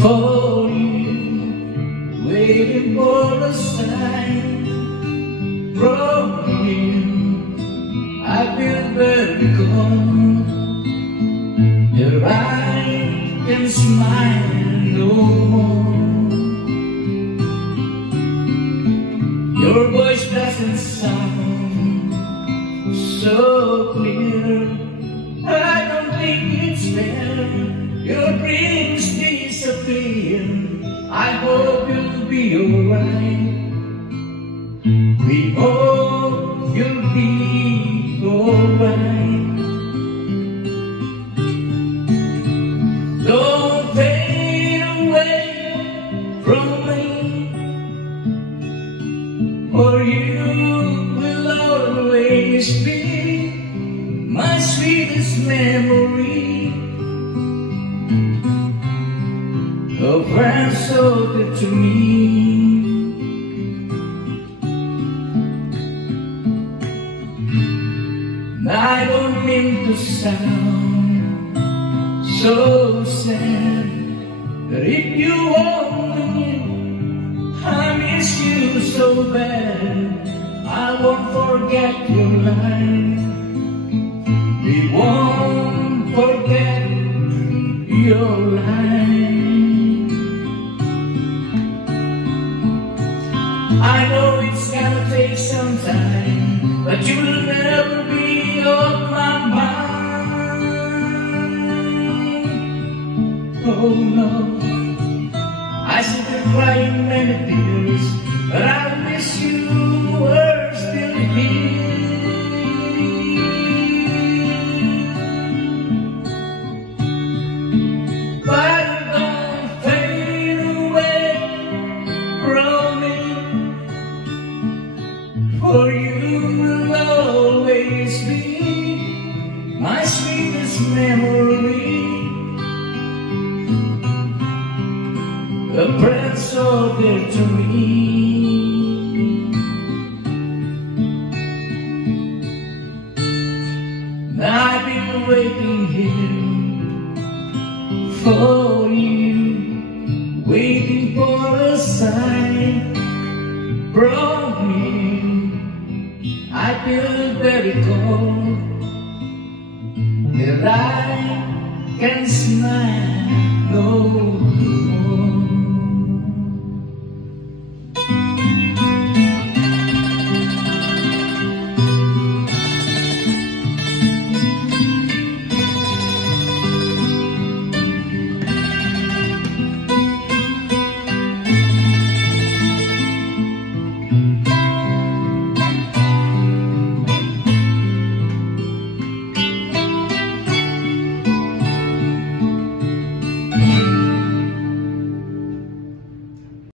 for you, waiting for a sign from you. I feel very cold, your eyes can smile no more. Your voice doesn't sound so clear. I don't think it's fair. Your dreams disappear. I hope you'll be alright. We hope you'll be alright. Don't fade away from me, for you will always be my sweetest memory. A friend so good to me. I don't mean to sound so sad, but if you only knew I miss you so bad, I won't forget your line. We won't forget your line. I know it's gonna take some time, but you'll never be on my mind. Oh no, I sit and cry in many tears, but I wish you were still here. But don't fade away from me, for you will always be my sweetest memory. A friend so dear to me. I've been waiting here for you, waiting for a sign from you. I feel very cold, that I can smile no more.